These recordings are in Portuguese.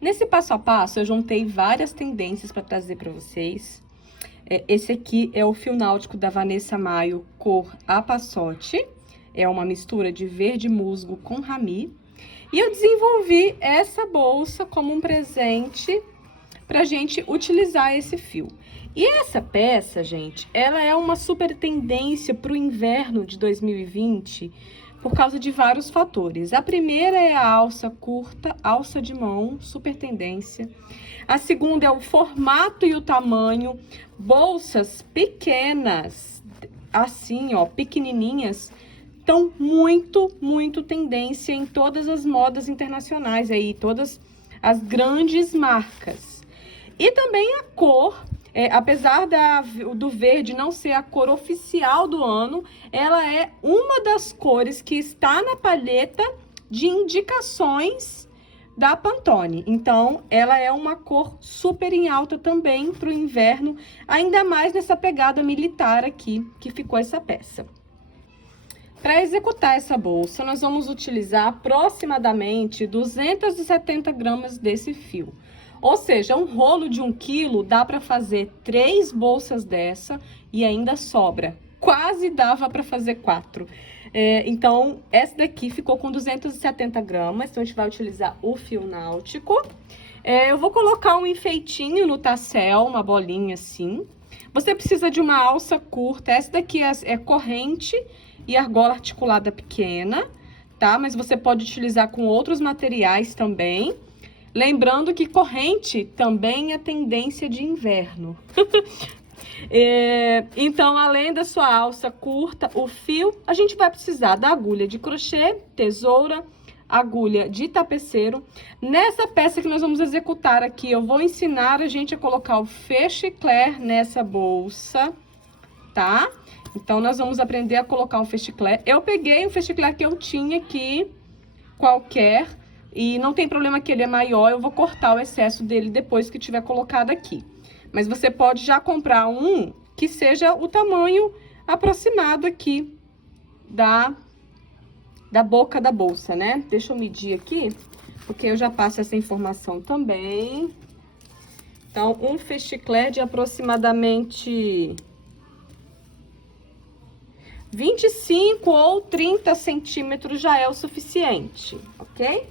Nesse passo a passo, eu juntei várias tendências para trazer para vocês. Esse aqui é o fio náutico da Vanessa Maio, cor Apassote. É uma mistura de verde musgo com rami. E eu desenvolvi essa bolsa como um presente pra gente utilizar esse fio. E essa peça, gente, ela é uma super tendência pro inverno de 2020 por causa de vários fatores. A primeira é a alça curta, alça de mão, super tendência. A segunda é o formato e o tamanho, bolsas pequenas, assim, ó, pequenininhas, estão muito tendência em todas as modas internacionais aí, todas as grandes marcas. E também a cor, apesar do verde não ser a cor oficial do ano, ela é uma das cores que está na palheta de indicações da Pantone. Então, ela é uma cor super em alta também para o inverno, ainda mais nessa pegada militar aqui que ficou essa peça. Para executar essa bolsa, nós vamos utilizar aproximadamente 270 gramas desse fio. Ou seja, um rolo de 1 quilo dá para fazer 3 bolsas dessa e ainda sobra. Quase dava para fazer 4. Então, essa daqui ficou com 270 gramas. Então, a gente vai utilizar o fio náutico. Eu vou colocar um enfeitinho no tassel, uma bolinha assim. Você precisa de uma alça curta. Essa daqui é corrente e argola articulada pequena, tá? Mas você pode utilizar com outros materiais também. Lembrando que corrente também é tendência de inverno. Então, além da sua alça curta, o fio, a gente vai precisar da agulha de crochê, tesoura, agulha de tapeceiro. Nessa peça que nós vamos executar aqui, eu vou ensinar a gente a colocar o fechicler nessa bolsa, tá? Então, nós vamos aprender a colocar um fechicler. Eu peguei um fechicler que eu tinha aqui, qualquer, e não tem problema que ele é maior, eu vou cortar o excesso dele depois que tiver colocado aqui. Mas você pode já comprar um que seja o tamanho aproximado aqui da boca da bolsa, né? Deixa eu medir aqui, porque eu já passo essa informação também. Então, um fechicler de aproximadamente 25 ou 30 centímetros já é o suficiente, ok?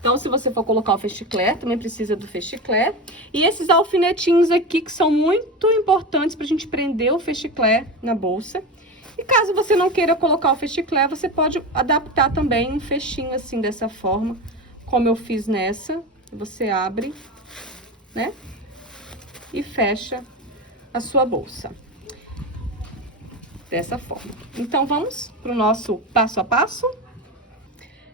Então, se você for colocar o fechicler, também precisa do fechicler. E esses alfinetinhos aqui, que são muito importantes pra gente prender o fechicler na bolsa. E caso você não queira colocar o fechicler, você pode adaptar também um fechinho assim, dessa forma, como eu fiz nessa. Você abre, né? E fecha a sua bolsa. Dessa forma. Então, vamos pro nosso passo a passo?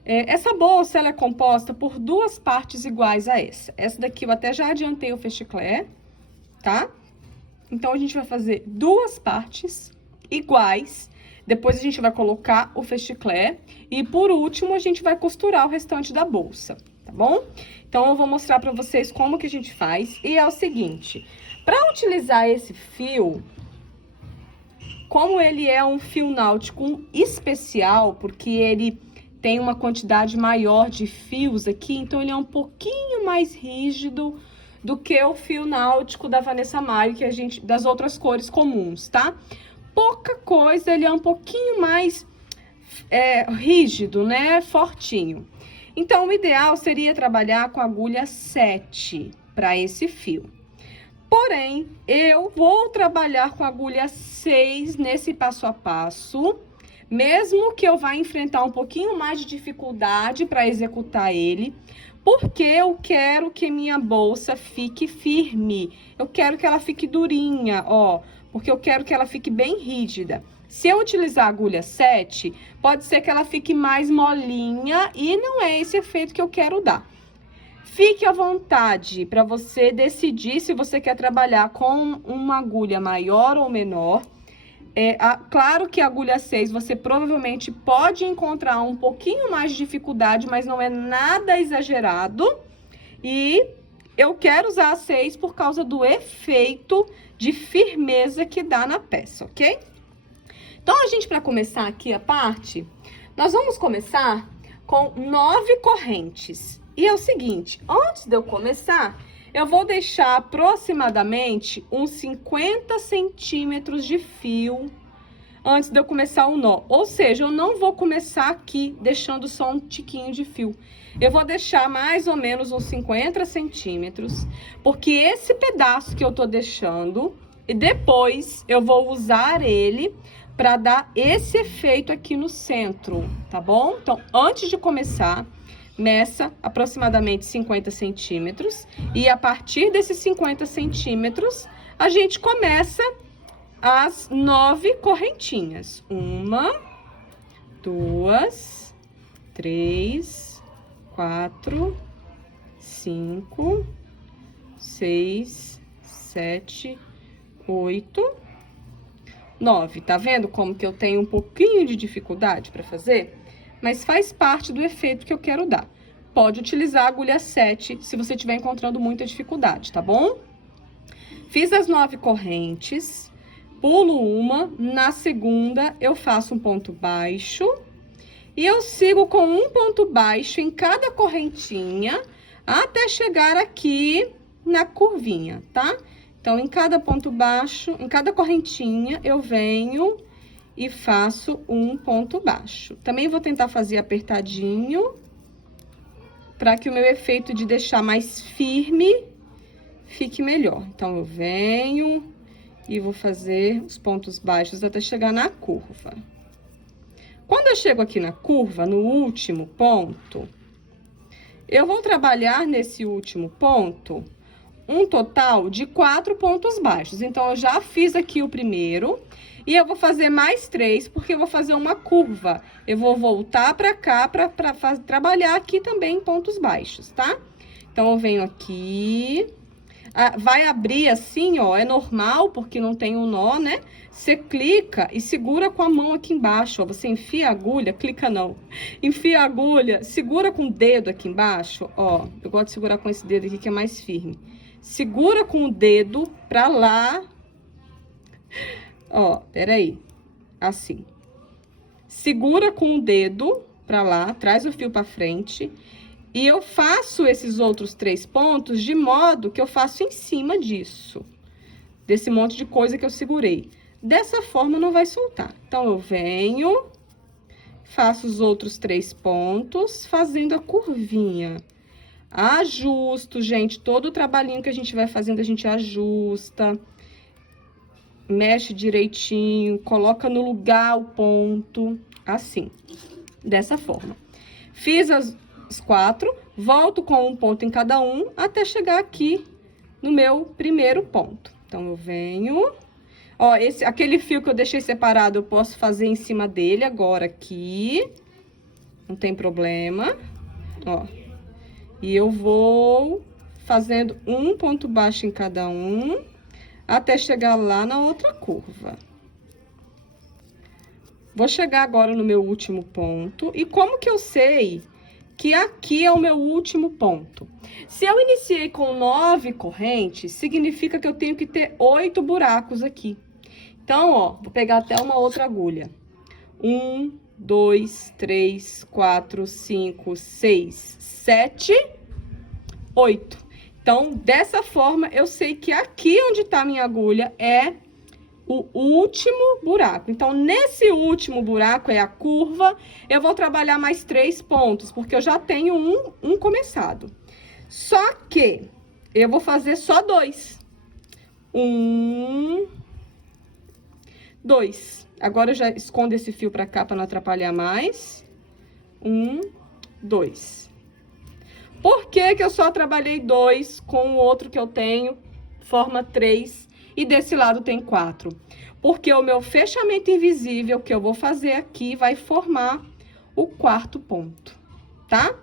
Essa bolsa, ela é composta por 2 partes iguais a essa. Essa daqui eu até já adiantei o fechicler, tá? Então, a gente vai fazer 2 partes iguais. Depois, a gente vai colocar o fechicler. E, por último, a gente vai costurar o restante da bolsa, tá bom? Então, eu vou mostrar pra vocês como que a gente faz. E é o seguinte, pra utilizar esse fio, como ele é um fio náutico especial, porque ele tem uma quantidade maior de fios aqui, então ele é um pouquinho mais rígido do que o fio náutico da Vanessa Maio, que das outras cores comuns, tá? Pouca coisa, ele é um pouquinho mais rígido, né? Fortinho. Então, o ideal seria trabalhar com agulha 7 para esse fio. Porém, eu vou trabalhar com agulha 6 nesse passo a passo, mesmo que eu vá enfrentar um pouquinho mais de dificuldade para executar ele, porque eu quero que minha bolsa fique firme. Eu quero que ela fique durinha, ó, porque eu quero que ela fique bem rígida. Se eu utilizar a agulha 7, pode ser que ela fique mais molinha e não é esse efeito que eu quero dar. Fique à vontade para você decidir se você quer trabalhar com uma agulha maior ou menor. Claro que a agulha 6 você provavelmente pode encontrar um pouquinho mais de dificuldade, mas não é nada exagerado. E eu quero usar a 6 por causa do efeito de firmeza que dá na peça, ok? Então, para começar aqui a parte, nós vamos começar com 9 correntes. E é o seguinte, antes de eu começar, eu vou deixar aproximadamente uns 50 centímetros de fio antes de eu começar o nó. Ou seja, eu não vou começar aqui deixando só um tiquinho de fio. Eu vou deixar mais ou menos uns 50 centímetros, porque esse pedaço que eu tô deixando, e depois eu vou usar ele para dar esse efeito aqui no centro, tá bom? Então, antes de começar, meça aproximadamente 50 centímetros, e a partir desses 50 centímetros, a gente começa as 9 correntinhas. 1, 2, 3, 4, 5, 6, 7, 8, 9. Tá vendo como que eu tenho um pouquinho de dificuldade para fazer? Mas faz parte do efeito que eu quero dar. Pode utilizar a agulha 7 se você estiver encontrando muita dificuldade, tá bom? Fiz as 9 correntes, pulo uma, na segunda eu faço um ponto baixo e eu sigo com um ponto baixo em cada correntinha até chegar aqui na curvinha, tá? Então, em cada ponto baixo, em cada correntinha, eu venho e faço um ponto baixo. Também vou tentar fazer apertadinho, para que o meu efeito de deixar mais firme fique melhor. Então, eu venho e vou fazer os pontos baixos até chegar na curva. Quando eu chego aqui na curva, no último ponto, eu vou trabalhar nesse último ponto um total de 4 pontos baixos. Então, eu já fiz aqui o primeiro e eu vou fazer mais 3, porque eu vou fazer uma curva. Eu vou voltar pra cá pra trabalhar aqui também em pontos baixos, tá? Então, eu venho aqui, vai abrir assim, ó, é normal, porque não tem um nó, né? Você clica e segura com a mão aqui embaixo, ó. Você enfia a agulha, clica não. Enfia a agulha, segura com o dedo aqui embaixo, ó. Eu gosto de segurar com esse dedo aqui que é mais firme. Segura com o dedo pra lá. Ó, peraí. Assim. Segura com o dedo pra lá, traz o fio pra frente. E eu faço esses outros 3 pontos de modo que eu faço em cima disso. Desse monte de coisa que eu segurei. Dessa forma, não vai soltar. Então, eu venho, faço os outros 3 pontos, fazendo a curvinha. Ajusto, gente, todo o trabalhinho que a gente vai fazendo, a gente ajusta, mexe direitinho, coloca no lugar o ponto, assim, dessa forma. Fiz as 4, volto com um ponto em cada um, até chegar aqui no meu primeiro ponto. Então, eu venho, ó, aquele fio que eu deixei separado, eu posso fazer em cima dele agora aqui, não tem problema, ó. E eu vou fazendo um ponto baixo em cada um, até chegar lá na outra curva. Vou chegar agora no meu último ponto. E como que eu sei que aqui é o meu último ponto? Se eu iniciei com 9 correntes, significa que eu tenho que ter 8 buracos aqui. Então, ó, vou pegar até uma outra agulha. 1, 2, 3, 4, 5, 6, 7, 8. Então, dessa forma, eu sei que aqui onde tá a minha agulha é o último buraco. Então, nesse último buraco, é a curva, eu vou trabalhar mais 3 pontos, porque eu já tenho um começado. Só que eu vou fazer só 2. 1, 2. Agora, eu já escondo esse fio pra cá, pra não atrapalhar mais. 1, 2. Por que que eu só trabalhei 2 com o outro que eu tenho, forma 3, e desse lado tem 4? Porque o meu fechamento invisível que eu vou fazer aqui vai formar o 4º ponto, tá?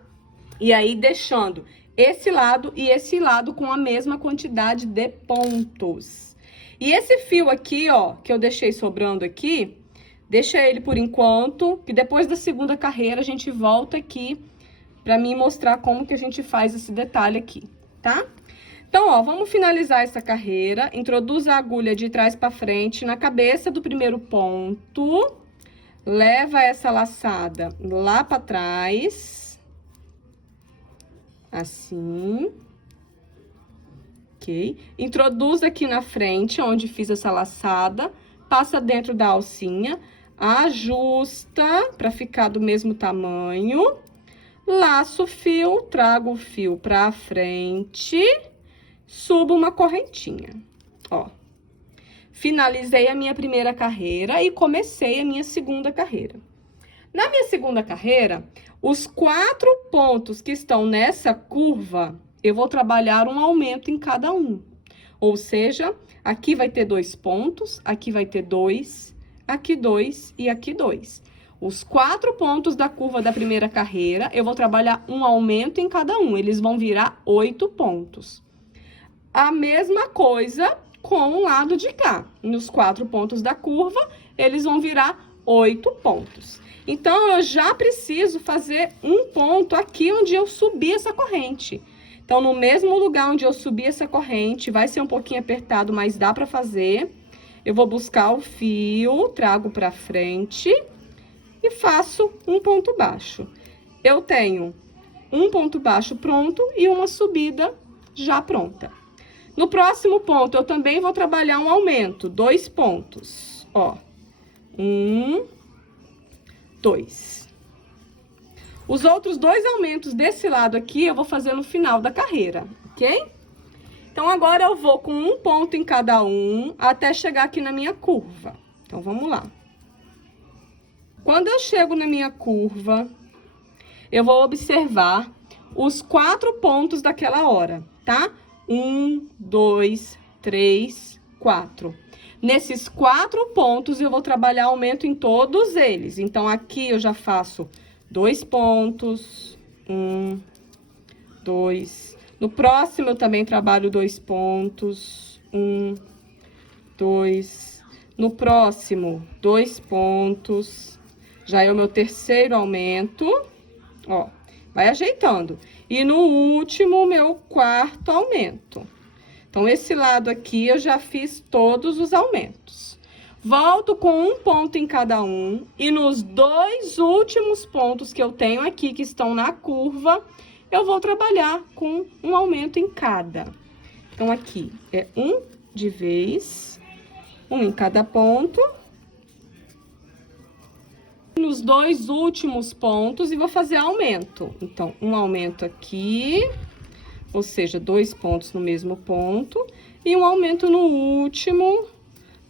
E aí, deixando esse lado e esse lado com a mesma quantidade de pontos. E esse fio aqui, ó, que eu deixei sobrando aqui, deixa ele por enquanto, que depois da segunda carreira a gente volta aqui pra mim mostrar como que a gente faz esse detalhe aqui, tá? Então, ó, vamos finalizar essa carreira. Introduz a agulha de trás pra frente na cabeça do primeiro ponto. Leva essa laçada lá pra trás. Assim. Ok? Introduz aqui na frente, onde fiz essa laçada, passa dentro da alcinha, ajusta para ficar do mesmo tamanho, laço o fio, trago o fio pra frente, subo uma correntinha, ó. Finalizei a minha primeira carreira e comecei a minha segunda carreira. Na minha segunda carreira, os 4 pontos que estão nessa curva, eu vou trabalhar um aumento em cada um. Ou seja, aqui vai ter 2 pontos, aqui vai ter 2, aqui 2 e aqui 2. Os 4 pontos da curva da primeira carreira, eu vou trabalhar um aumento em cada um. Eles vão virar 8 pontos. A mesma coisa com o lado de cá. Nos 4 pontos da curva, eles vão virar 8 pontos. Então, eu já preciso fazer um ponto aqui onde eu subi essa corrente. Então, no mesmo lugar onde eu subi essa corrente, vai ser um pouquinho apertado, mas dá pra fazer. Eu vou buscar o fio, trago pra frente e faço um ponto baixo. Eu tenho um ponto baixo pronto e uma subida já pronta. No próximo ponto, eu também vou trabalhar um aumento, 2 pontos, ó. 1, 2. Os outros 2 aumentos desse lado aqui, eu vou fazer no final da carreira, ok? Então, agora eu vou com um ponto em cada um, até chegar aqui na minha curva. Então, vamos lá. Quando eu chego na minha curva, eu vou observar os 4 pontos daquela hora, tá? 1, 2, 3, 4. Nesses 4 pontos, eu vou trabalhar aumento em todos eles. Então, aqui eu já faço 2 pontos. 1, 2. No próximo, eu também trabalho 2 pontos. 1, 2. No próximo, 2 pontos. Já é o meu terceiro aumento. Ó, vai ajeitando. E no último, o meu 4º aumento. Então, esse lado aqui, eu já fiz todos os aumentos. Volto com um ponto em cada um. E nos 2 últimos pontos que eu tenho aqui, que estão na curva, eu vou trabalhar com um aumento em cada. Então, aqui é um de vez, um em cada ponto. Nos 2 últimos pontos, e vou fazer aumento. Então, um aumento aqui, ou seja, 2 pontos no mesmo ponto, e um aumento no último,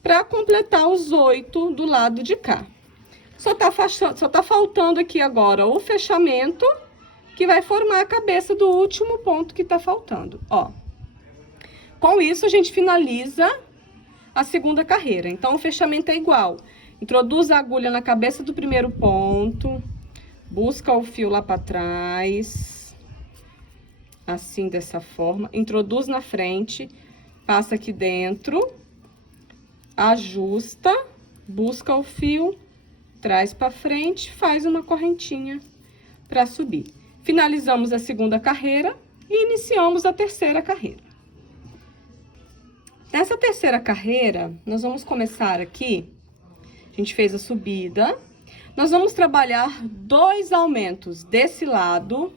para completar os 8 do lado de cá. Só tá faltando aqui agora o fechamento, que vai formar a cabeça do último ponto que tá faltando, ó. Com isso, a gente finaliza a segunda carreira. Então, o fechamento é igual. Introduz a agulha na cabeça do primeiro ponto, busca o fio lá para trás, assim, dessa forma. Introduz na frente, passa aqui dentro, ajusta, busca o fio, traz para frente, faz uma correntinha para subir. Finalizamos a segunda carreira e iniciamos a terceira carreira. Nessa terceira carreira, nós vamos começar aqui. A gente fez a subida, nós vamos trabalhar 2 aumentos desse lado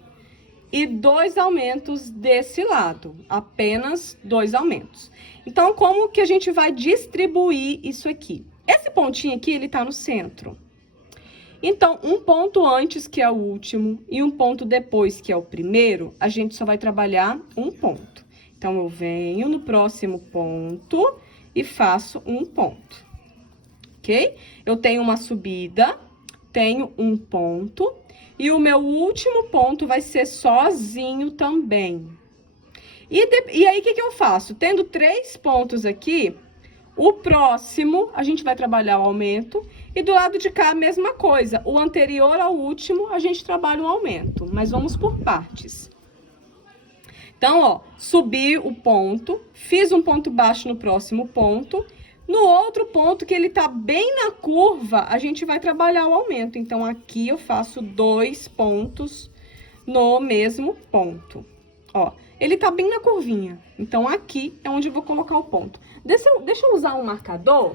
e 2 aumentos desse lado, apenas 2 aumentos. Então, como que a gente vai distribuir isso aqui? Esse pontinho aqui, ele tá no centro. Então, um ponto antes, que é o último, e um ponto depois, que é o primeiro, a gente só vai trabalhar um ponto. Então, eu venho no próximo ponto e faço um ponto. Ok? Eu tenho uma subida, tenho um ponto, e o meu último ponto vai ser sozinho também. E aí, o que eu faço? Tendo 3 pontos aqui, o próximo, a gente vai trabalhar o aumento, e do lado de cá, a mesma coisa. O anterior ao último, a gente trabalha um aumento, mas vamos por partes. Então, ó, subi o ponto, fiz um ponto baixo no próximo ponto. No outro ponto, que ele tá bem na curva, a gente vai trabalhar o aumento. Então, aqui eu faço 2 pontos no mesmo ponto. Ó, ele tá bem na curvinha. Então, aqui é onde eu vou colocar o ponto. Deixa eu usar um marcador,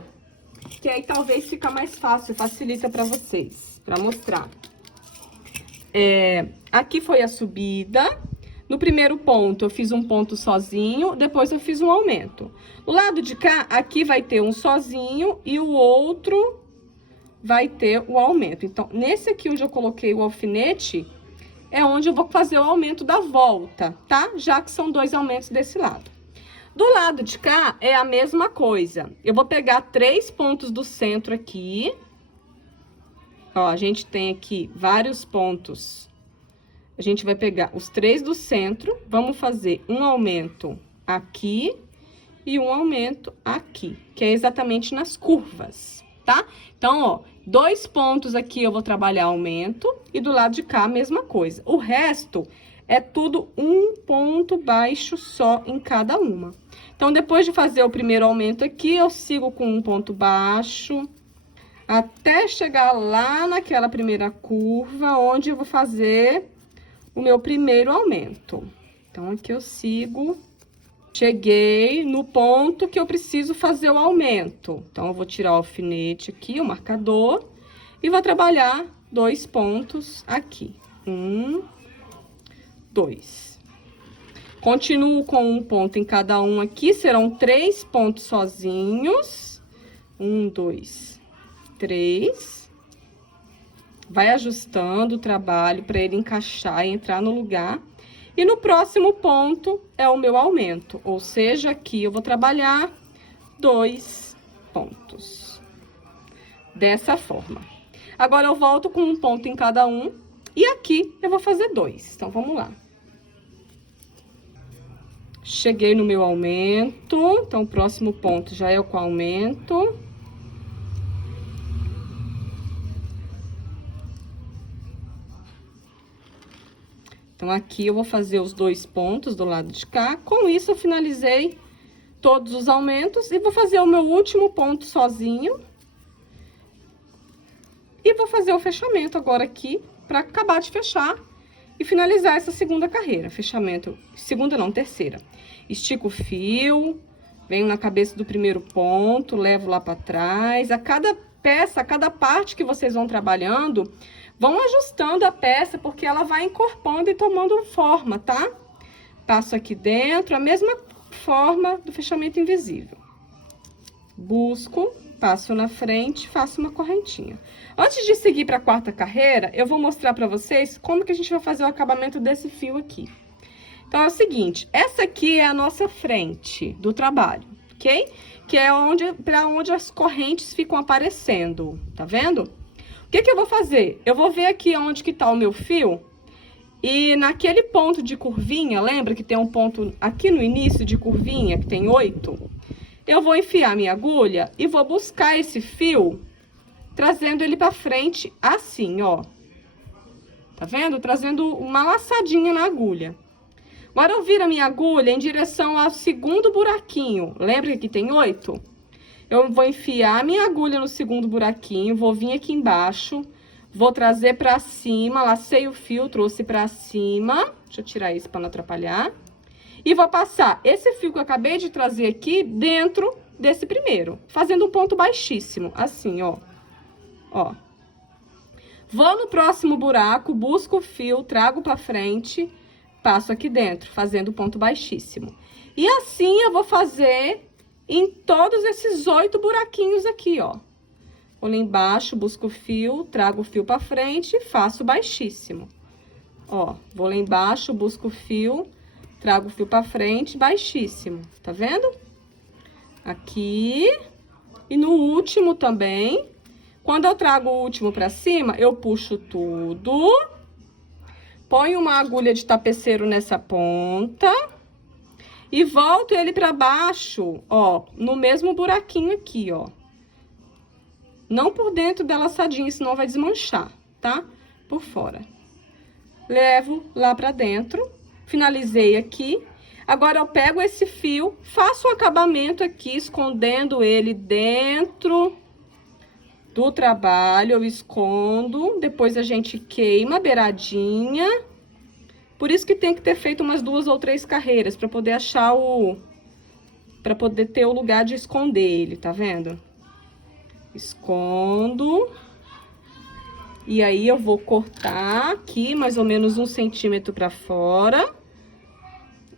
que aí talvez fica mais fácil, facilita pra vocês, pra mostrar. Aqui foi a subida. No primeiro ponto, eu fiz um ponto sozinho, depois eu fiz um aumento. Do lado de cá, aqui vai ter um sozinho e o outro vai ter o aumento. Então, nesse aqui onde eu coloquei o alfinete, é onde eu vou fazer o aumento da volta, tá? Já que são 2 aumentos desse lado. Do lado de cá, é a mesma coisa. Eu vou pegar 3 pontos do centro aqui. Ó, a gente tem aqui vários pontos. A gente vai pegar os 3 do centro, vamos fazer um aumento aqui e um aumento aqui, que é exatamente nas curvas, tá? Então, ó, 2 pontos aqui eu vou trabalhar aumento e do lado de cá a mesma coisa. O resto é tudo um ponto baixo só em cada uma. Então, depois de fazer o primeiro aumento aqui, eu sigo com um ponto baixo até chegar lá naquela primeira curva, onde eu vou fazer o meu primeiro aumento. Então, aqui eu sigo, cheguei no ponto que eu preciso fazer o aumento. Então, eu vou tirar o alfinete aqui, o marcador, e vou trabalhar 2 pontos aqui. 1, 2. Continuo com um ponto em cada um aqui, serão 3 pontos sozinhos. 1, 2, 3. Vai ajustando o trabalho para ele encaixar e entrar no lugar. E no próximo ponto é o meu aumento, ou seja, aqui eu vou trabalhar 2 pontos. Dessa forma. Agora, eu volto com um ponto em cada um e aqui eu vou fazer 2. Então, vamos lá. Cheguei no meu aumento, então o próximo ponto já é o com aumento. Então, aqui eu vou fazer os 2 pontos do lado de cá. Com isso, eu finalizei todos os aumentos e vou fazer o meu último ponto sozinho. E vou fazer o fechamento agora aqui, para acabar de fechar e finalizar essa segunda carreira. Fechamento, segunda não, terceira. Estico o fio, venho na cabeça do primeiro ponto, levo lá para trás. A cada peça, a cada parte que vocês vão trabalhando, vão ajustando a peça, porque ela vai encorpando e tomando forma, tá? Passo aqui dentro, a mesma forma do fechamento invisível. Busco, passo na frente, faço uma correntinha. Antes de seguir para a quarta carreira, eu vou mostrar para vocês como que a gente vai fazer o acabamento desse fio aqui. Então, é o seguinte, essa aqui é a nossa frente do trabalho, ok? Que é para onde as correntes ficam aparecendo, tá vendo? O que que eu vou fazer? Eu vou ver aqui onde que tá o meu fio e naquele ponto de curvinha, lembra que tem um ponto aqui no início de curvinha, que tem 8? Eu vou enfiar minha agulha e vou buscar esse fio, trazendo ele pra frente assim, ó. Tá vendo? Trazendo uma laçadinha na agulha. Agora, eu viro a minha agulha em direção ao segundo buraquinho. Lembra que aqui tem 8? Eu vou enfiar a minha agulha no segundo buraquinho, vou vir aqui embaixo, vou trazer pra cima, lacei o fio, trouxe pra cima. Deixa eu tirar isso pra não atrapalhar. E vou passar esse fio que eu acabei de trazer aqui dentro desse primeiro, fazendo um ponto baixíssimo, assim, ó. Ó. Vou no próximo buraco, busco o fio, trago pra frente, passo aqui dentro, fazendo ponto baixíssimo. E assim eu vou fazer em todos esses 8 buraquinhos aqui, ó. Vou lá embaixo, busco o fio, trago o fio pra frente e faço baixíssimo. Ó, vou lá embaixo, busco o fio, trago o fio pra frente, baixíssimo, tá vendo? Aqui. E no último também. Quando eu trago o último pra cima, eu puxo tudo. Ponho uma agulha de tapeceiro nessa ponta. E volto ele pra baixo, ó, no mesmo buraquinho aqui, ó. Não por dentro da laçadinha, senão vai desmanchar, tá? Por fora. Levo lá pra dentro. Finalizei aqui. Agora, eu pego esse fio, faço um acabamento aqui, escondendo ele dentro do trabalho. Eu escondo, depois a gente queima a beiradinha. Por isso que tem que ter feito umas 2 ou 3 carreiras, pra poder achar pra poder ter o lugar de esconder ele, tá vendo? Escondo. E aí, eu vou cortar aqui mais ou menos 1 centímetro pra fora.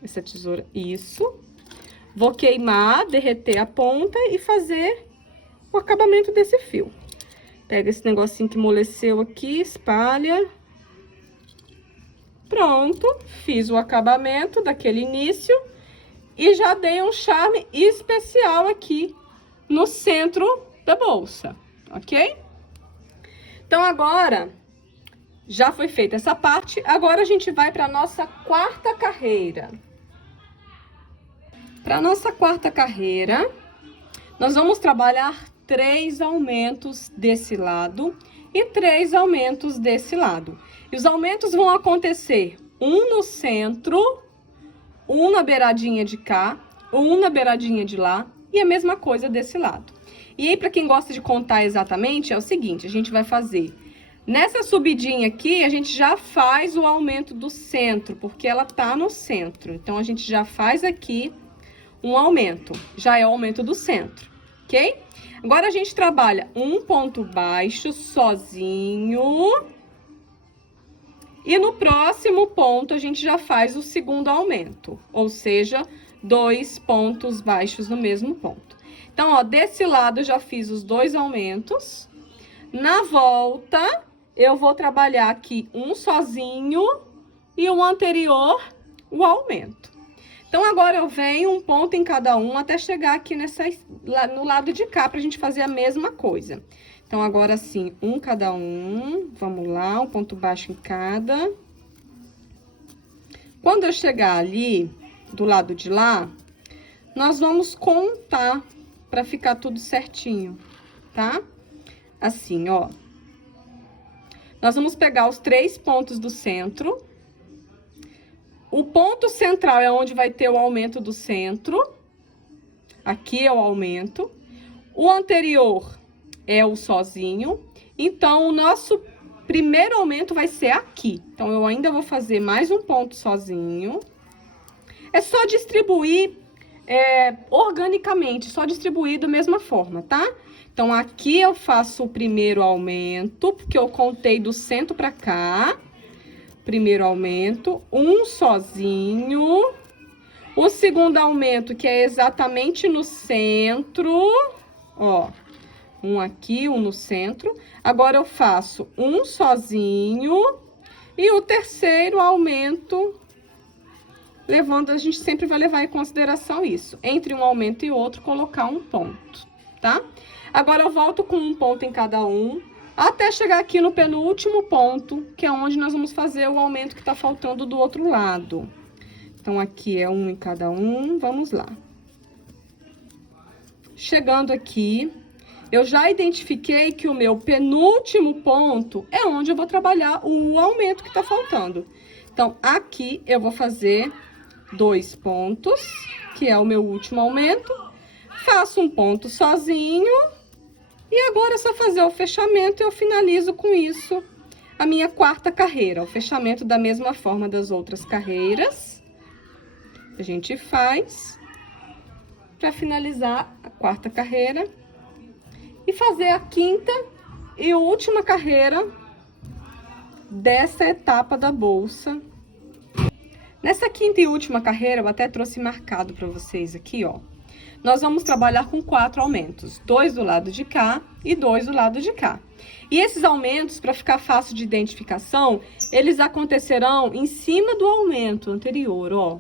essa tesoura, isso. Vou queimar, derreter a ponta e fazer o acabamento desse fio. Pega esse negocinho que amoleceu aqui, espalha. Pronto, fiz o acabamento daquele início e já dei um charme especial aqui no centro da bolsa, ok? Então, agora, já foi feita essa parte, agora a gente vai para a nossa quarta carreira. Para a nossa quarta carreira, nós vamos trabalhar 3 aumentos desse lado e 3 aumentos desse lado. E os aumentos vão acontecer um no centro, um na beiradinha de cá, um na beiradinha de lá e a mesma coisa desse lado. E aí, para quem gosta de contar exatamente, é o seguinte, a gente vai fazer nessa subidinha aqui, a gente já faz o aumento do centro, porque ela tá no centro. Então, a gente já faz aqui um aumento, já é o aumento do centro, ok? Agora, a gente trabalha um ponto baixo sozinho. E no próximo ponto, a gente já faz o segundo aumento, ou seja, 2 pontos baixos no mesmo ponto. Então, ó, desse lado eu já fiz os 2 aumentos. Na volta, eu vou trabalhar aqui um sozinho e o anterior, o aumento. Então, agora eu venho um ponto em cada um até chegar aqui no lado de cá, pra gente fazer a mesma coisa. Então, agora sim, um cada um, vamos lá, um ponto baixo em cada. Quando eu chegar ali, do lado de lá, nós vamos contar pra ficar tudo certinho, tá? Assim, ó. Nós vamos pegar os 3 pontos do centro. O ponto central é onde vai ter o aumento do centro. Aqui é o aumento. O anterior é o sozinho. Então, o nosso primeiro aumento vai ser aqui. Então, eu ainda vou fazer mais um ponto sozinho. É só distribuir organicamente, só distribuir da mesma forma, tá? Então, aqui eu faço o primeiro aumento, porque eu contei do centro pra cá. Primeiro aumento, um sozinho. O segundo aumento, que é exatamente no centro, ó. Um aqui, um no centro. Agora, eu faço um sozinho. E o terceiro aumento, a gente sempre vai levar em consideração isso. Entre um aumento e outro, colocar um ponto, tá? Agora, eu volto com um ponto em cada um, até chegar aqui no penúltimo ponto, que é onde nós vamos fazer o aumento que tá faltando do outro lado. Então, aqui é um em cada um, vamos lá. Chegando aqui, eu já identifiquei que o meu penúltimo ponto é onde eu vou trabalhar o aumento que tá faltando. Então, aqui eu vou fazer 2 pontos, que é o meu último aumento. Faço um ponto sozinho. E agora é só fazer o fechamento e eu finalizo com isso a minha quarta carreira. O fechamento da mesma forma das outras carreiras. A gente faz para finalizar a quarta carreira. E fazer a quinta e última carreira dessa etapa da bolsa. Nessa quinta e última carreira, eu até trouxe marcado para vocês aqui, ó. Nós vamos trabalhar com 4 aumentos, 2 do lado de cá e 2 do lado de cá. E esses aumentos, para ficar fácil de identificação, eles acontecerão em cima do aumento anterior, ó.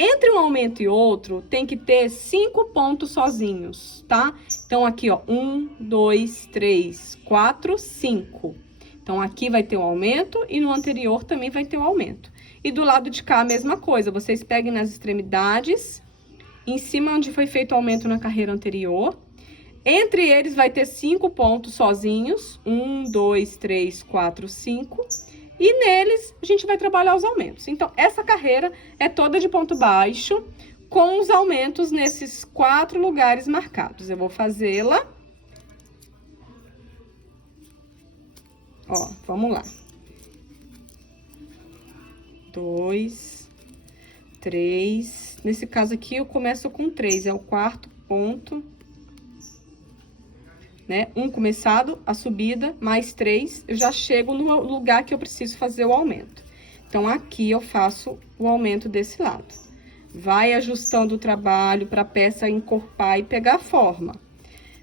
Entre um aumento e outro, tem que ter 5 pontos sozinhos, tá? Então, aqui, ó, 1, 2, 3, 4, 5. Então, aqui vai ter o aumento e no anterior também vai ter o aumento. E do lado de cá, a mesma coisa. Vocês peguem nas extremidades, em cima onde foi feito o aumento na carreira anterior. Entre eles vai ter 5 pontos sozinhos. 1, 2, 3, 4, 5. E neles, a gente vai trabalhar os aumentos. Então, essa carreira é toda de ponto baixo, com os aumentos nesses 4 lugares marcados. Eu vou fazê-la. Ó, vamos lá. 2, 3. Nesse caso aqui, eu começo com 3, é o 4º ponto. Né? Um começado, a subida, mais 3, eu já chego no lugar que eu preciso fazer o aumento. Então, aqui eu faço o aumento desse lado. Vai ajustando o trabalho para a peça encorpar e pegar forma.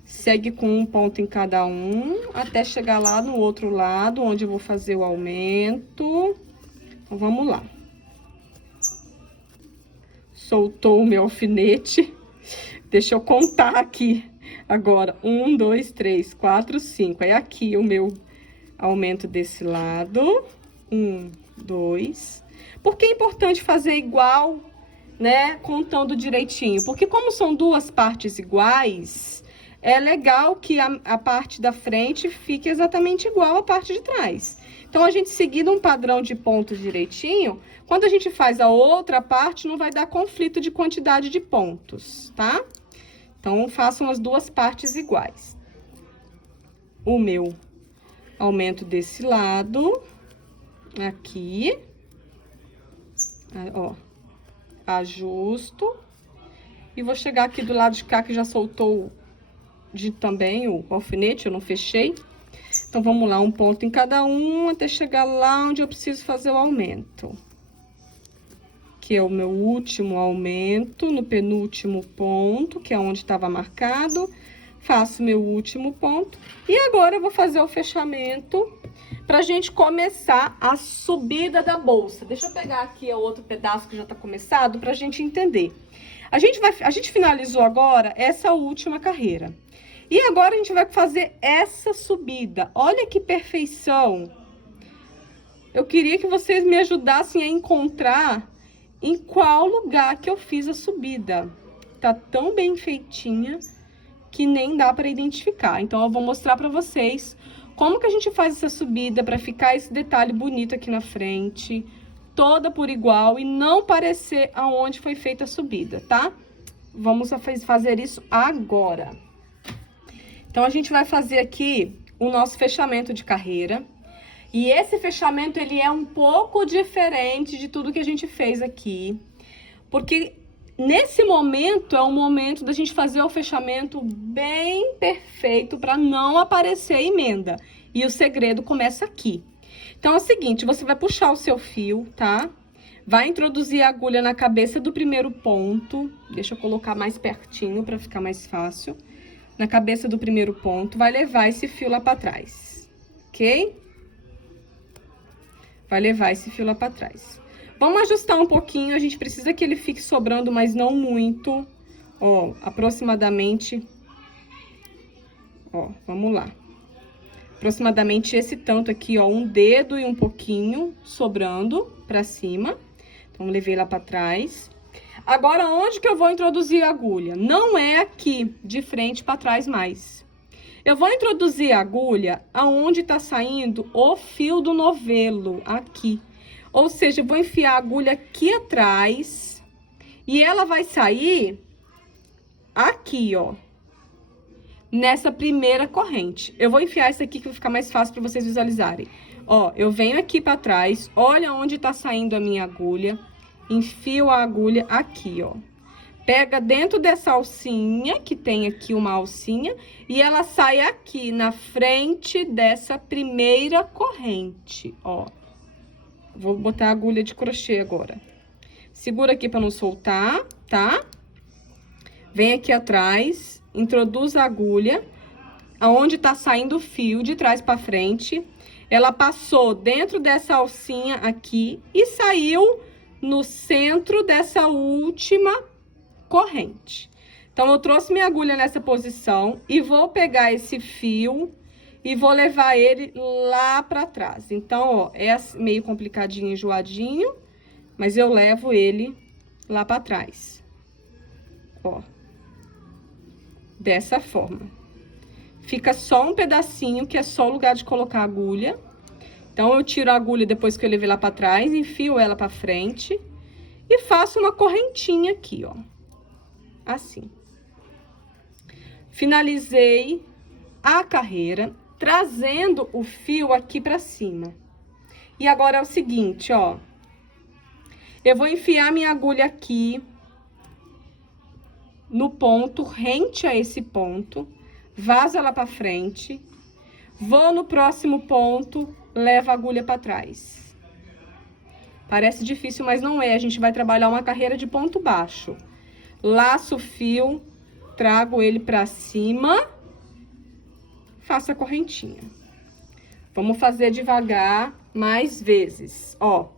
Segue com um ponto em cada um, até chegar lá no outro lado, onde eu vou fazer o aumento. Então, vamos lá. Soltou o meu alfinete. Deixa eu contar aqui. Agora, 1, 2, 3, 4, 5. Aí, aqui o meu aumento desse lado. 1, 2. Por que é importante fazer igual, né? Contando direitinho. Porque como são duas partes iguais, é legal que a parte da frente fique exatamente igual à parte de trás. Então, a gente seguindo um padrão de pontos direitinho, quando a gente faz a outra parte, não vai dar conflito de quantidade de pontos, tá? Então, façam as duas partes iguais. O meu aumento desse lado, aqui, ó, ajusto. E vou chegar aqui do lado de cá, que já soltou também o alfinete, eu não fechei. Então, vamos lá, um ponto em cada um, até chegar lá onde eu preciso fazer o aumento. Que é o meu último aumento, no penúltimo ponto, que é onde estava marcado. Faço meu último ponto. E agora eu vou fazer o fechamento pra gente começar a subida da bolsa. Deixa eu pegar aqui o outro pedaço que já tá começado pra gente entender. A gente finalizou agora essa última carreira. E agora a gente vai fazer essa subida. Olha que perfeição! Eu queria que vocês me ajudassem a encontrar em qual lugar que eu fiz a subida. Tá tão bem feitinha que nem dá para identificar. Então, eu vou mostrar para vocês como que a gente faz essa subida para ficar esse detalhe bonito aqui na frente, toda por igual e não parecer aonde foi feita a subida, tá? Vamos fazer isso agora. Então, a gente vai fazer aqui o nosso fechamento de carreira. E esse fechamento, ele é um pouco diferente de tudo que a gente fez aqui. Porque nesse momento, é o momento da gente fazer o fechamento bem perfeito para não aparecer emenda. E o segredo começa aqui. Então, é o seguinte, você vai puxar o seu fio, tá? Vai introduzir a agulha na cabeça do primeiro ponto. Deixa eu colocar mais pertinho para ficar mais fácil. Na cabeça do primeiro ponto, vai levar esse fio lá para trás, ok? Vai levar esse fio lá pra trás. Vamos ajustar um pouquinho, a gente precisa que ele fique sobrando, mas não muito. Ó, aproximadamente... Ó, vamos lá. Aproximadamente esse tanto aqui, ó, um dedo e um pouquinho sobrando pra cima. Então, levei lá pra trás. Agora, onde que eu vou introduzir a agulha? Não é aqui, de frente pra trás mais. Eu vou introduzir a agulha aonde tá saindo o fio do novelo, aqui. Ou seja, eu vou enfiar a agulha aqui atrás e ela vai sair aqui, ó. Nessa primeira corrente. Eu vou enfiar isso aqui que vai ficar mais fácil para vocês visualizarem. Ó, eu venho aqui para trás, olha onde tá saindo a minha agulha, enfio a agulha aqui, ó. Pega dentro dessa alcinha, que tem aqui uma alcinha, e ela sai aqui, na frente dessa primeira corrente, ó. Vou botar a agulha de crochê agora. Segura aqui pra não soltar, tá? Vem aqui atrás, introduz a agulha, aonde tá saindo o fio, de trás pra frente. Ela passou dentro dessa alcinha aqui e saiu no centro dessa última corrente. Então, eu trouxe minha agulha nessa posição e vou pegar esse fio e vou levar ele lá pra trás. Então, ó, é meio complicadinho, enjoadinho, mas eu levo ele lá pra trás. Ó. Dessa forma. Fica só um pedacinho, que é só o lugar de colocar a agulha. Então, eu tiro a agulha depois que eu levei lá pra trás, enfio ela pra frente e faço uma correntinha aqui, ó. Assim. Finalizei a carreira, trazendo o fio aqui pra cima. E agora é o seguinte, ó. Eu vou enfiar minha agulha aqui no ponto, rente a esse ponto, vazo ela pra frente, vou no próximo ponto, levo a agulha pra trás. Parece difícil, mas não é. A gente vai trabalhar uma carreira de ponto baixo. Laço o fio, trago ele pra cima, faço a correntinha. Vamos fazer devagar mais vezes, ó.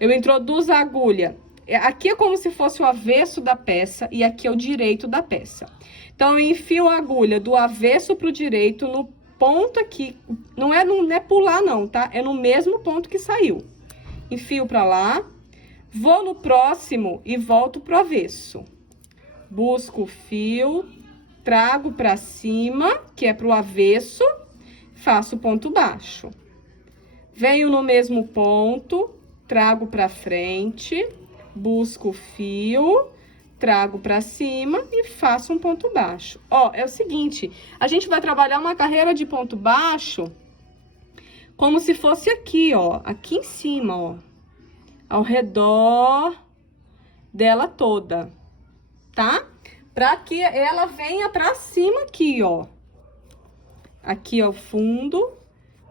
Eu introduzo a agulha. Aqui é como se fosse o avesso da peça e aqui é o direito da peça. Então, eu enfio a agulha do avesso pro direito no ponto aqui. Não é pular não, tá? É no mesmo ponto que saiu. Enfio pra lá, vou no próximo e volto pro avesso. Busco o fio, trago pra cima, que é pro avesso, faço ponto baixo. Venho no mesmo ponto, trago pra frente, busco o fio, trago pra cima e faço um ponto baixo. Ó, é o seguinte, a gente vai trabalhar uma carreira de ponto baixo como se fosse aqui, ó, aqui em cima, ó, ao redor dela toda, tá? Pra que ela venha pra cima aqui, ó. Aqui é o fundo,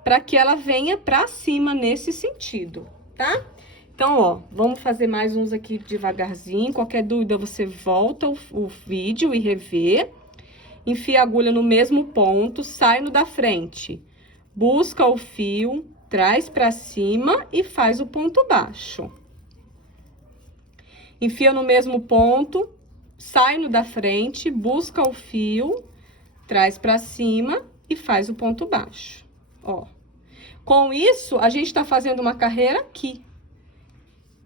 pra que ela venha pra cima nesse sentido, tá? Então, ó, vamos fazer mais uns aqui devagarzinho. Qualquer dúvida, você volta o vídeo e revê. Enfia a agulha no mesmo ponto, sai no da frente. Busca o fio, traz pra cima e faz o ponto baixo. Enfia no mesmo ponto, sai no da frente, busca o fio, traz pra cima e faz o ponto baixo, ó. Com isso, a gente tá fazendo uma carreira aqui,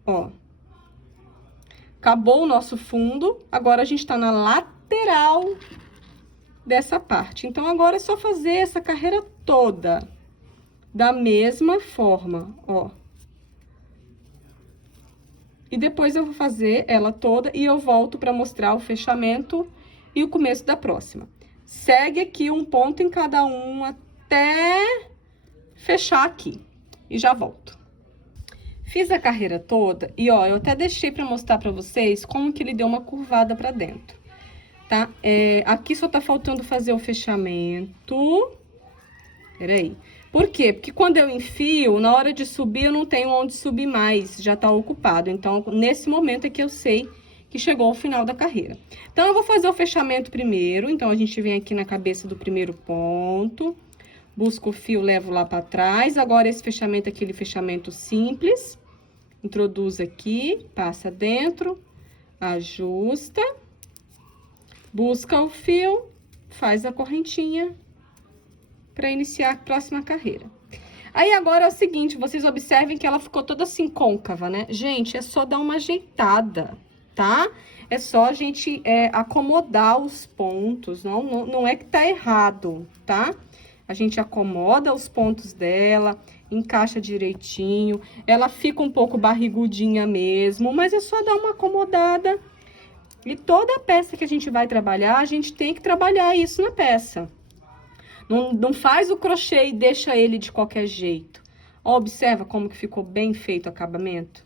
ó. Acabou o nosso fundo, agora a gente tá na lateral dessa parte. Então, agora é só fazer essa carreira toda da mesma forma, ó. E depois eu vou fazer ela toda e eu volto para mostrar o fechamento e o começo da próxima. Segue aqui um ponto em cada um até fechar aqui. E já volto. Fiz a carreira toda e, ó, eu até deixei para mostrar para vocês como que ele deu uma curvada para dentro, tá? Aqui só tá faltando fazer o fechamento. Peraí. Por quê? Porque quando eu enfio, na hora de subir, eu não tenho onde subir mais, já tá ocupado. Então, nesse momento é que eu sei que chegou ao final da carreira. Então, eu vou fazer o fechamento primeiro. Então, a gente vem aqui na cabeça do primeiro ponto, busco o fio, levo lá pra trás. Agora, esse fechamento é aquele fechamento simples. Introduz aqui, passa dentro, ajusta, busca o fio, faz a correntinha para iniciar a próxima carreira. Aí, agora é o seguinte, vocês observem que ela ficou toda assim côncava, né? Gente, é só dar uma ajeitada, tá? É só a gente acomodar os pontos, não é que tá errado, tá? A gente acomoda os pontos dela, encaixa direitinho, ela fica um pouco barrigudinha mesmo, mas é só dar uma acomodada. E toda a peça que a gente vai trabalhar, a gente tem que trabalhar isso na peça. Não faz o crochê e deixa ele de qualquer jeito. Ó, observa como que ficou bem feito o acabamento,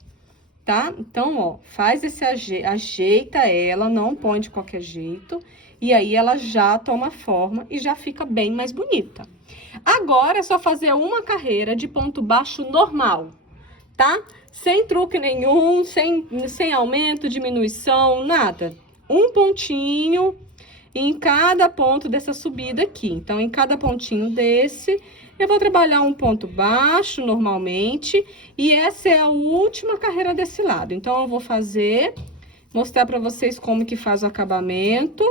tá? Então, ó, faz esse ajeita ela, não põe de qualquer jeito. E aí, ela já toma forma e já fica bem mais bonita. Agora, é só fazer uma carreira de ponto baixo normal, tá? Sem truque nenhum, sem aumento, diminuição, nada. Um pontinho em cada ponto dessa subida aqui. Então, em cada pontinho desse, eu vou trabalhar um ponto baixo normalmente. E essa é a última carreira desse lado. Então, eu vou mostrar pra vocês como que faz o acabamento.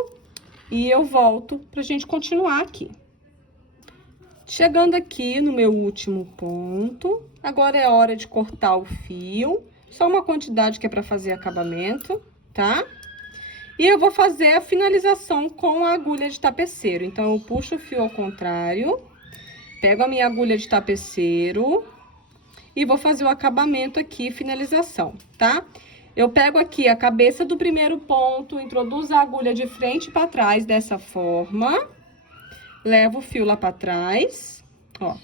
E eu volto pra gente continuar aqui. Chegando aqui no meu último ponto, agora é hora de cortar o fio. Só uma quantidade que é pra fazer acabamento, tá? E eu vou fazer a finalização com a agulha de tapeceiro. Então, eu puxo o fio ao contrário, pego a minha agulha de tapeceiro e vou fazer o acabamento aqui, finalização, tá? Eu pego aqui a cabeça do primeiro ponto, introduzo a agulha de frente para trás dessa forma, levo o fio lá para trás, ó.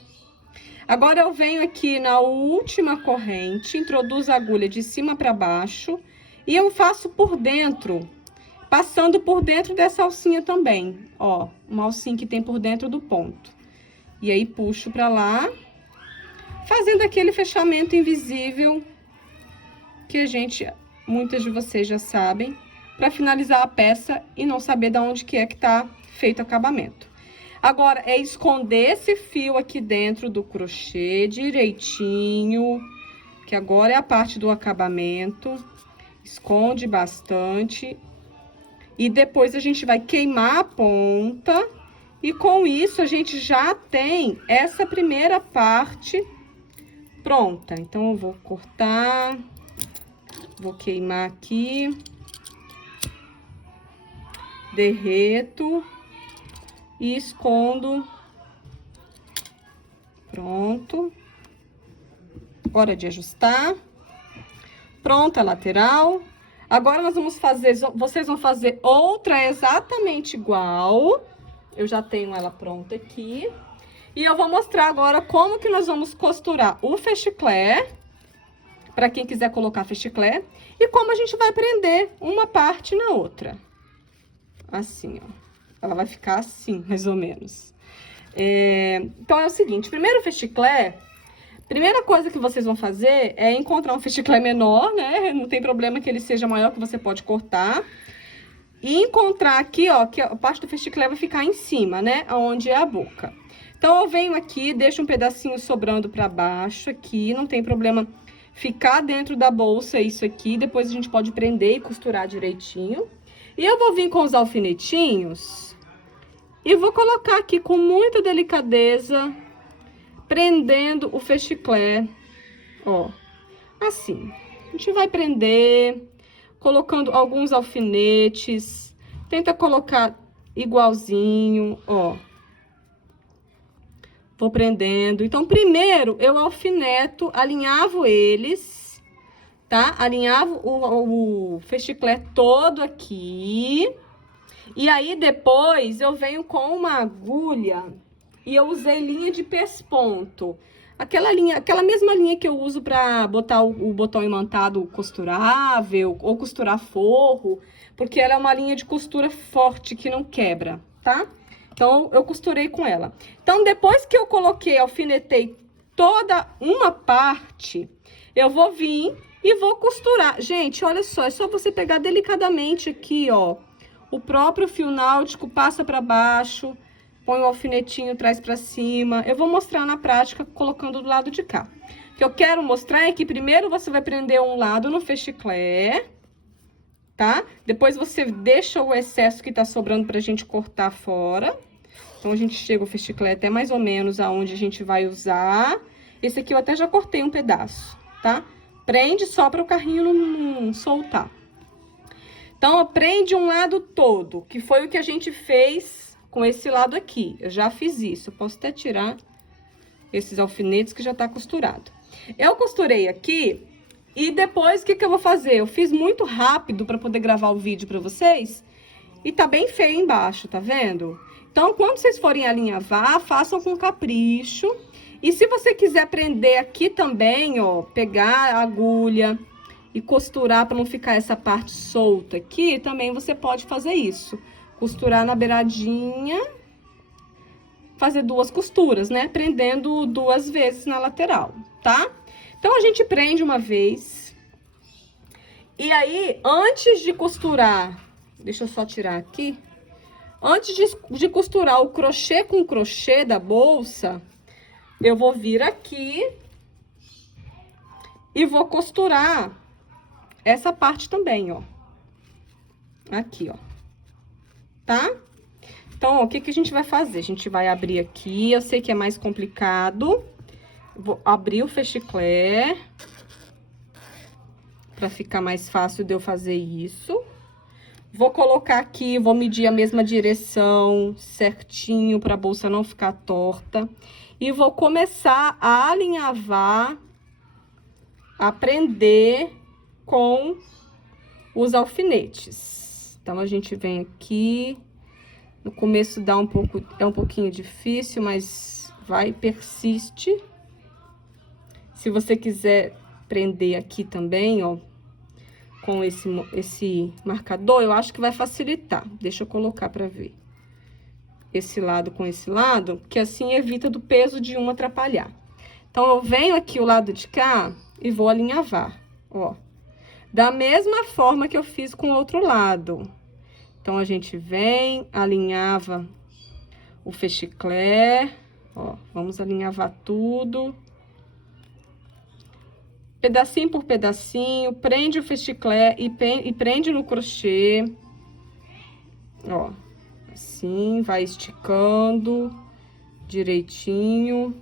Agora, eu venho aqui na última corrente, introduzo a agulha de cima para baixo e eu faço por dentro, passando por dentro dessa alcinha também, ó, uma alcinha que tem por dentro do ponto. E aí, puxo pra lá, fazendo aquele fechamento invisível que muitas de vocês já sabem, para finalizar a peça e não saber de onde que é que tá feito o acabamento. Agora, é esconder esse fio aqui dentro do crochê direitinho, que agora é a parte do acabamento. Esconde bastante. E depois a gente vai queimar a ponta. E com isso, a gente já tem essa primeira parte pronta. Então, eu vou cortar, vou queimar aqui. Derreto e escondo. Pronto. Hora de ajustar. Pronta a lateral. Agora nós vamos fazer, vocês vão fazer outra exatamente igual. Eu já tenho ela pronta aqui. E eu vou mostrar agora como que nós vamos costurar o fechiclé, para quem quiser colocar fechiclé, e como a gente vai prender uma parte na outra. Assim, ó. Ela vai ficar assim, mais ou menos. Então, é o seguinte, primeiro o fechiclé, primeira coisa que vocês vão fazer é encontrar um fechiclé menor, né? Não tem problema que ele seja maior, que você pode cortar. E encontrar aqui, ó, que a parte do fechiclé vai ficar em cima, né? Onde é a boca. Então, eu venho aqui, deixo um pedacinho sobrando pra baixo aqui, não tem problema ficar dentro da bolsa isso aqui. Depois a gente pode prender e costurar direitinho. E eu vou vir com os alfinetinhos e vou colocar aqui com muita delicadeza, prendendo o fechiclé, ó, assim. A gente vai prender, colocando alguns alfinetes, tenta colocar igualzinho, ó. Vou prendendo. Então, primeiro eu alfineto, alinhavo eles, tá? Alinhavo o fechiclé todo aqui. E aí, depois, eu venho com uma agulha e eu usei linha de pesponto. Aquela mesma linha que eu uso pra botar o botão imantado costurável ou costurar forro, porque ela é uma linha de costura forte que não quebra, tá? Então, eu costurei com ela. Então, depois que eu coloquei, alfinetei toda uma parte, eu vou vir e vou costurar. Gente, olha só, é só você pegar delicadamente aqui, ó, o próprio fio náutico, passa pra baixo, põe o alfinetinho, traz pra cima. Eu vou mostrar na prática, colocando do lado de cá. O que eu quero mostrar é que primeiro você vai prender um lado no fechiclé, tá? Depois você deixa o excesso que tá sobrando pra gente cortar fora. Então, a gente chega o fechiclé até mais ou menos aonde a gente vai usar. Esse aqui eu até já cortei um pedaço, tá? Prende só para o carrinho não soltar. Então, ó, prende um lado todo, que foi o que a gente fez com esse lado aqui. Eu já fiz isso. Eu posso até tirar esses alfinetes que já tá costurado. Eu costurei aqui e depois o que que eu vou fazer? Eu fiz muito rápido para poder gravar o vídeo para vocês e tá bem feio embaixo, tá vendo? Então, quando vocês forem alinhavar, façam com capricho. E se você quiser prender aqui também, ó, pegar a agulha e costurar para não ficar essa parte solta aqui, também você pode fazer isso. Costurar na beiradinha, fazer duas costuras, né? Prendendo duas vezes na lateral, tá? Então, a gente prende uma vez. E aí, antes de costurar, deixa eu só tirar aqui. Antes de costurar o crochê com crochê da bolsa, eu vou vir aqui e vou costurar essa parte também, ó. Aqui, ó. Tá? Então, ó, o que que a gente vai fazer? A gente vai abrir aqui, eu sei que é mais complicado. Vou abrir o fechiclé pra ficar mais fácil de eu fazer isso. Vou colocar aqui, vou medir a mesma direção certinho pra bolsa não ficar torta. E vou começar a alinhavar, a prender com os alfinetes. Então, a gente vem aqui. No começo dá é um pouquinho difícil, mas persiste. Se você quiser prender aqui também, ó, com esse marcador, eu acho que vai facilitar. Deixa eu colocar pra ver. Esse lado com esse lado, que assim evita do peso de um atrapalhar. Então, eu venho aqui o lado de cá e vou alinhavar, ó. Da mesma forma que eu fiz com o outro lado. Então, a gente vem, alinhava o fechiclé, ó, vamos alinhavar tudo. Pedacinho por pedacinho, prende o fechiclé e prende no crochê. Ó, assim, vai esticando direitinho.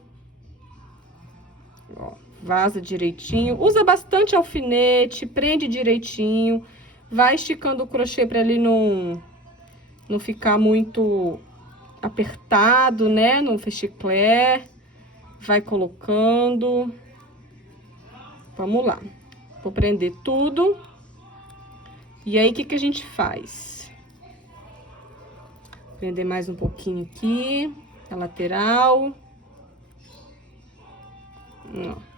Ó, vaza direitinho. Usa bastante alfinete, prende direitinho. Vai esticando o crochê para ele não ficar muito apertado, né, no fechiclé. Vai colocando. Vamos lá. Vou prender tudo. E aí, o que que a gente faz? Prender mais um pouquinho aqui, a lateral. Ó.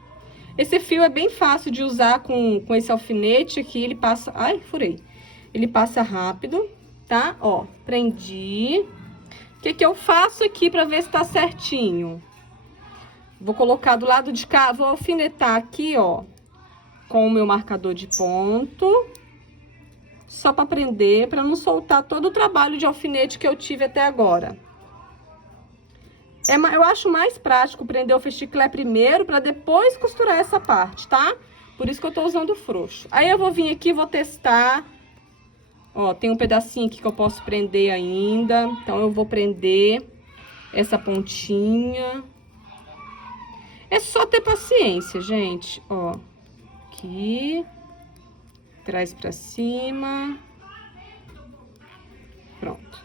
Esse fio é bem fácil de usar com esse alfinete aqui, ele passa... Ai, furei. Ele passa rápido, tá? Ó, prendi. O que que eu faço aqui pra ver se tá certinho? Vou colocar do lado de cá, vou alfinetar aqui, ó, com o meu marcador de ponto. Só pra prender, pra não soltar todo o trabalho de alfinete que eu tive até agora. Eu acho mais prático prender o fechiclé primeiro, pra depois costurar essa parte, tá? Por isso que eu tô usando o frouxo. Aí eu vou vir aqui e vou testar. Ó, tem um pedacinho aqui que eu posso prender ainda. Então, eu vou prender essa pontinha. É só ter paciência, gente. Ó, aqui. Traz pra cima. Pronto.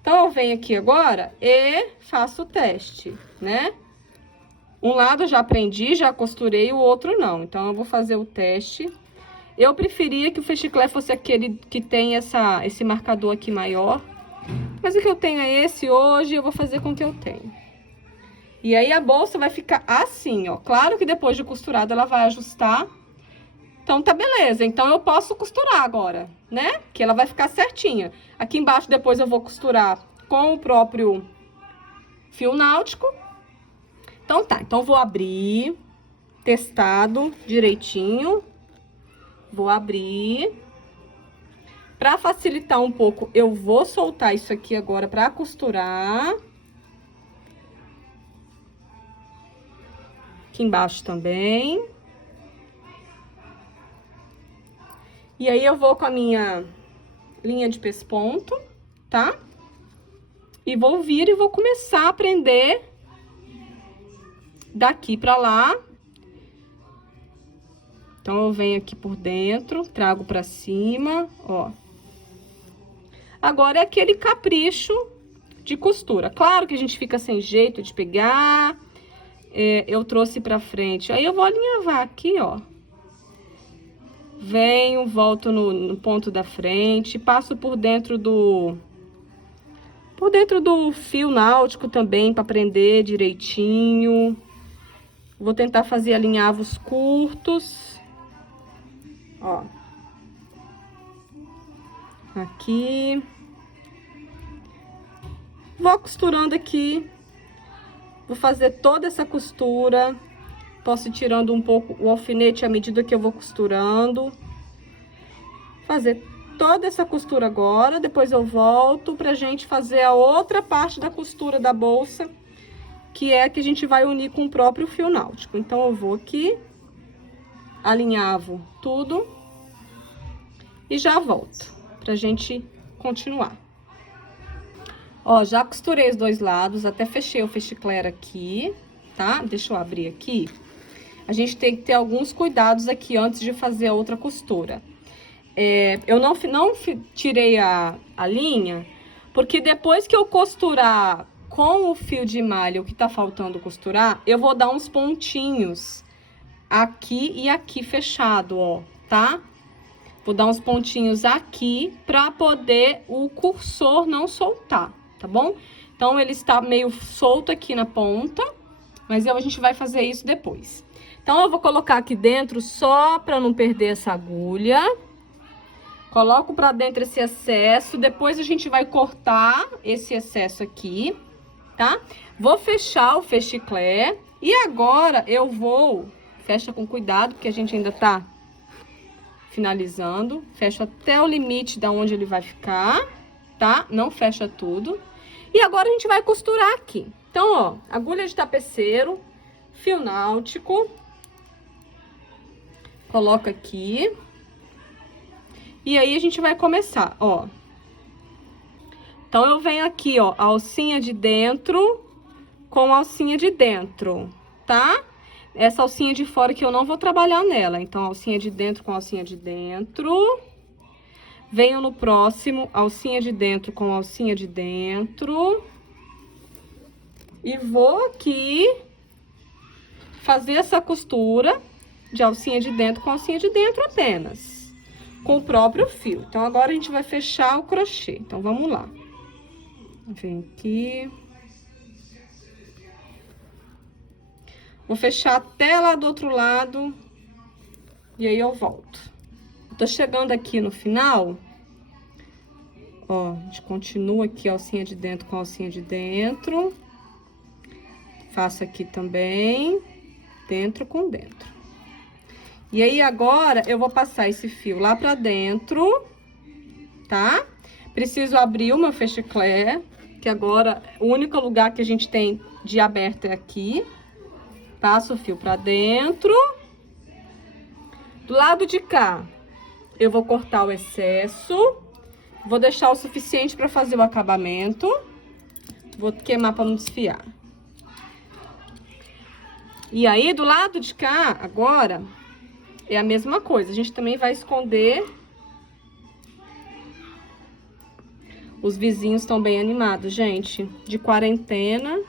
Então, eu venho aqui agora e faço o teste, né? Um lado eu já prendi, já costurei, o outro não. Então, eu vou fazer o teste. Eu preferia que o fechiclé fosse aquele que tem esse marcador aqui maior. Mas o que eu tenho é esse hoje, eu vou fazer com o que eu tenho. E aí, a bolsa vai ficar assim, ó. Claro que depois de costurada, ela vai ajustar. Então, tá beleza. Então, eu posso costurar agora, né? Que ela vai ficar certinha. Aqui embaixo, depois eu vou costurar com o próprio fio náutico. Então, tá. Então, vou abrir, testado direitinho. Vou abrir. Pra facilitar um pouco, eu vou soltar isso aqui agora pra costurar. Aqui embaixo também. E aí, eu vou com a minha linha de pesponto, tá? E vou vir e vou começar a prender daqui pra lá. Então, eu venho aqui por dentro, trago pra cima, ó. Agora, é aquele capricho de costura. Claro que a gente fica sem jeito de pegar. Eu trouxe pra frente. Aí, eu vou alinhavar aqui, ó. Venho, volto no ponto da frente, passo por dentro do fio náutico também, pra prender direitinho. Vou tentar fazer alinhavos curtos. Ó. Aqui. Vou costurando aqui. Vou fazer toda essa costura. Posso ir tirando um pouco o alfinete à medida que eu vou costurando. Fazer toda essa costura agora, depois eu volto pra gente fazer a outra parte da costura da bolsa, que é a que a gente vai unir com o próprio fio náutico. Então, eu vou aqui, alinhavo tudo e já volto pra gente continuar. Ó, já costurei os dois lados, até fechei o fechiclé aqui, tá? Deixa eu abrir aqui. A gente tem que ter alguns cuidados aqui antes de fazer a outra costura. Eu não tirei a linha, porque depois que eu costurar com o fio de malha o que tá faltando costurar, eu vou dar uns pontinhos aqui e aqui fechado, ó, tá? Vou dar uns pontinhos aqui pra poder o cursor não soltar, tá bom? Então, ele está meio solto aqui na ponta, mas a gente vai fazer isso depois. Então, eu vou colocar aqui dentro só pra não perder essa agulha. Coloco pra dentro esse excesso, depois a gente vai cortar esse excesso aqui, tá? Vou fechar o fechiclé e agora eu vou... Fecha com cuidado, porque a gente ainda tá finalizando. Fecho até o limite da onde ele vai ficar, tá? Não fecha tudo. E agora a gente vai costurar aqui. Então, ó, agulha de tapeceiro, fio náutico. Coloca aqui. E aí a gente vai começar, ó. Então, eu venho aqui, ó, a alcinha de dentro com a alcinha de dentro, tá? Essa alcinha de fora que eu não vou trabalhar nela. Então, alcinha de dentro com alcinha de dentro. Venho no próximo, alcinha de dentro com alcinha de dentro. E vou aqui fazer essa costura de alcinha de dentro com alcinha de dentro apenas. Com o próprio fio. Então, agora a gente vai fechar o crochê. Então, vamos lá. Vem aqui. Vou fechar até lá do outro lado. E aí eu volto. Tô chegando aqui no final. Ó, a gente continua aqui a alcinha de dentro com a alcinha de dentro. Faço aqui também. Dentro com dentro. E aí agora eu vou passar esse fio lá pra dentro. Tá? Preciso abrir o meu fechiclé. Que agora o único lugar que a gente tem de aberto é aqui. Passo o fio pra dentro. Do lado de cá, eu vou cortar o excesso. Vou deixar o suficiente pra fazer o acabamento. Vou queimar pra não desfiar. E aí, do lado de cá, agora, é a mesma coisa. A gente também vai esconder. Os vizinhos estão bem animados, gente. De quarentena.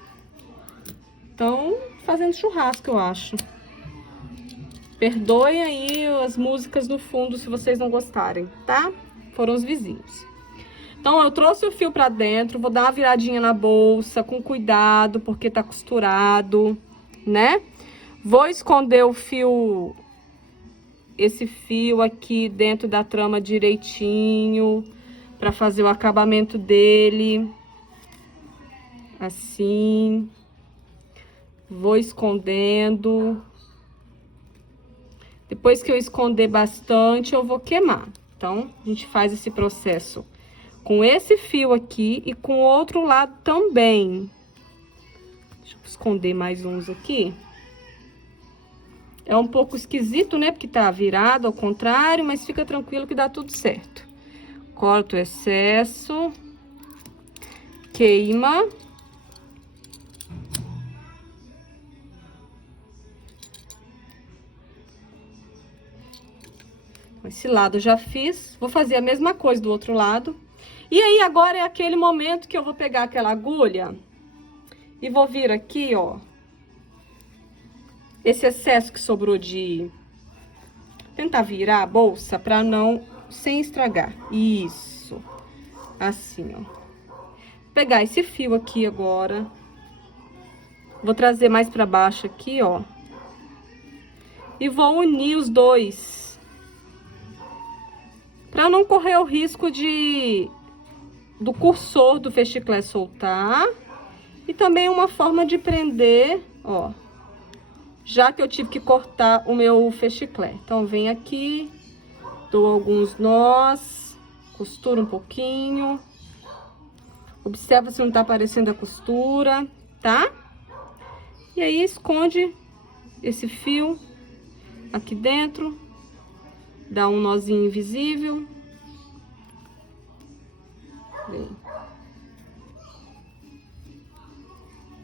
Estão fazendo churrasco, eu acho. Perdoem aí as músicas no fundo se vocês não gostarem, tá? Foram os vizinhos. Então, eu trouxe o fio pra dentro, vou dar uma viradinha na bolsa, com cuidado, porque tá costurado, né? Vou esconder o fio, esse fio aqui dentro da trama direitinho, pra fazer o acabamento dele. Assim. Vou escondendo. Depois que eu esconder bastante, eu vou queimar. Então, a gente faz esse processo com esse fio aqui e com o outro lado também. Deixa eu esconder mais uns aqui. É um pouco esquisito, né? Porque tá virado ao contrário, mas fica tranquilo que dá tudo certo. Corto o excesso. Queima. Esse lado eu já fiz. Vou fazer a mesma coisa do outro lado. E aí, agora é aquele momento que eu vou pegar aquela agulha e vou vir aqui, ó. Esse excesso que sobrou de... Tentar virar a bolsa pra não... Sem estragar. Isso. Assim, ó. Pegar esse fio aqui agora. Vou trazer mais pra baixo aqui, ó. E vou unir os dois. Pra não correr o risco do cursor do fechiclé soltar. E também uma forma de prender, ó. Já que eu tive que cortar o meu fechiclé. Então, vem aqui, dou alguns nós, costuro um pouquinho. Observa se não tá aparecendo a costura, tá? E aí, esconde esse fio aqui dentro. Dá um nozinho invisível. Vem.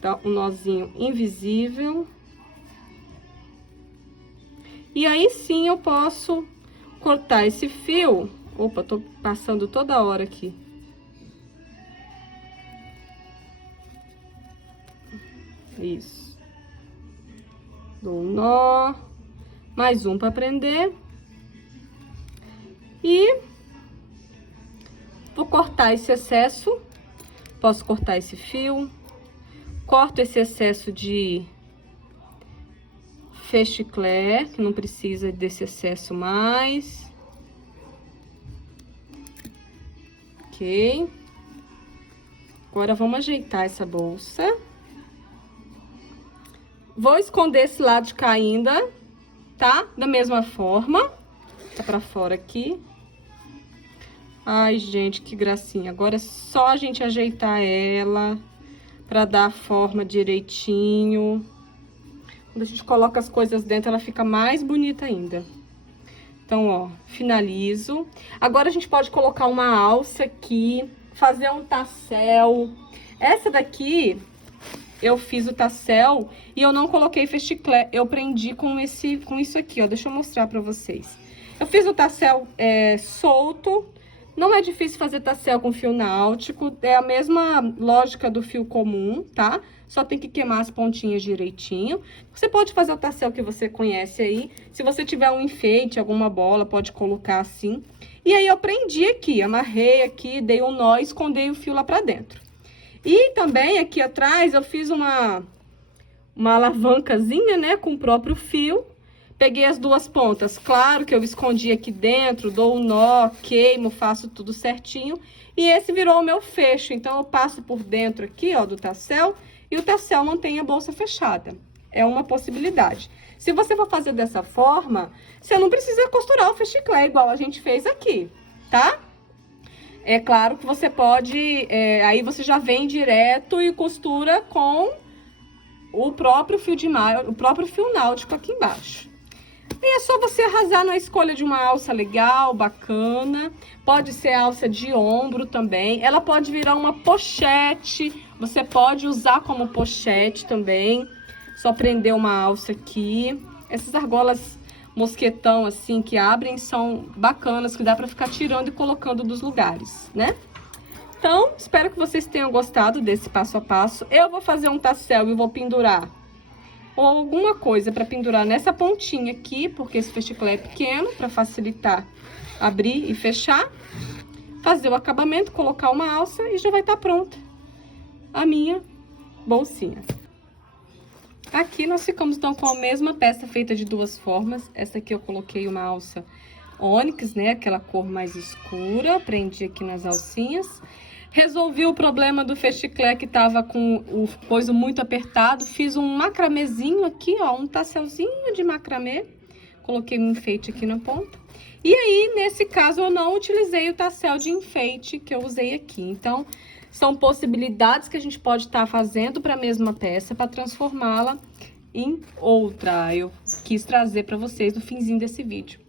Dá um nozinho invisível. E aí sim eu posso cortar esse fio. Opa, tô passando toda hora aqui. Isso. Dou um nó. Mais um para prender. E vou cortar esse excesso. Posso cortar esse fio. Corto esse excesso de fechiclé, que não precisa desse excesso mais. Ok. Agora, vamos ajeitar essa bolsa. Vou esconder esse lado de cá ainda, tá? Da mesma forma. Tá pra fora aqui. Ai, gente, que gracinha. Agora é só a gente ajeitar ela pra dar a forma direitinho. Quando a gente coloca as coisas dentro, ela fica mais bonita ainda. Então, ó, finalizo. Agora a gente pode colocar uma alça aqui, fazer um tassel. Essa daqui, eu fiz o tassel e eu não coloquei festiclé. Eu prendi com isso aqui, ó. Deixa eu mostrar pra vocês. Eu fiz o tassel solto. Não é difícil fazer tassel com fio náutico, é a mesma lógica do fio comum, tá? Só tem que queimar as pontinhas direitinho. Você pode fazer o tassel que você conhece aí. Se você tiver um enfeite, alguma bola, pode colocar assim. E aí eu prendi aqui, amarrei aqui, dei um nó e escondei o fio lá pra dentro. E também aqui atrás eu fiz uma alavancazinha, né, com o próprio fio. Peguei as duas pontas, claro que eu escondi aqui dentro, dou um nó, queimo, faço tudo certinho. E esse virou o meu fecho, então eu passo por dentro aqui, ó, do tassel, e o tassel mantém a bolsa fechada. É uma possibilidade. Se você for fazer dessa forma, você não precisa costurar o festiclé igual a gente fez aqui, tá? É claro que você pode, aí você já vem direto e costura com o próprio fio de malha, o próprio fio náutico aqui embaixo. E é só você arrasar na escolha de uma alça legal, bacana. Pode ser alça de ombro também. Ela pode virar uma pochete. Você pode usar como pochete também. Só prender uma alça aqui. Essas argolas mosquetão assim que abrem são bacanas, que dá pra ficar tirando e colocando dos lugares, né? Então, espero que vocês tenham gostado desse passo a passo. Eu vou fazer um tassel e vou pendurar ou alguma coisa para pendurar nessa pontinha aqui, porque esse festiclé é pequeno, para facilitar abrir e fechar. Fazer o acabamento, colocar uma alça e já vai estar pronta a minha bolsinha. Aqui nós ficamos então com a mesma peça feita de duas formas. Essa aqui eu coloquei uma alça ônix, né, aquela cor mais escura, prendi aqui nas alcinhas. Resolvi o problema do festiclé que tava com o coiso muito apertado. Fiz um macramezinho aqui, ó, um tasselzinho de macramê. Coloquei um enfeite aqui na ponta. E aí, nesse caso, eu não utilizei o tassel de enfeite que eu usei aqui. Então, são possibilidades que a gente pode estar fazendo para a mesma peça para transformá-la em outra. Eu quis trazer para vocês no finzinho desse vídeo.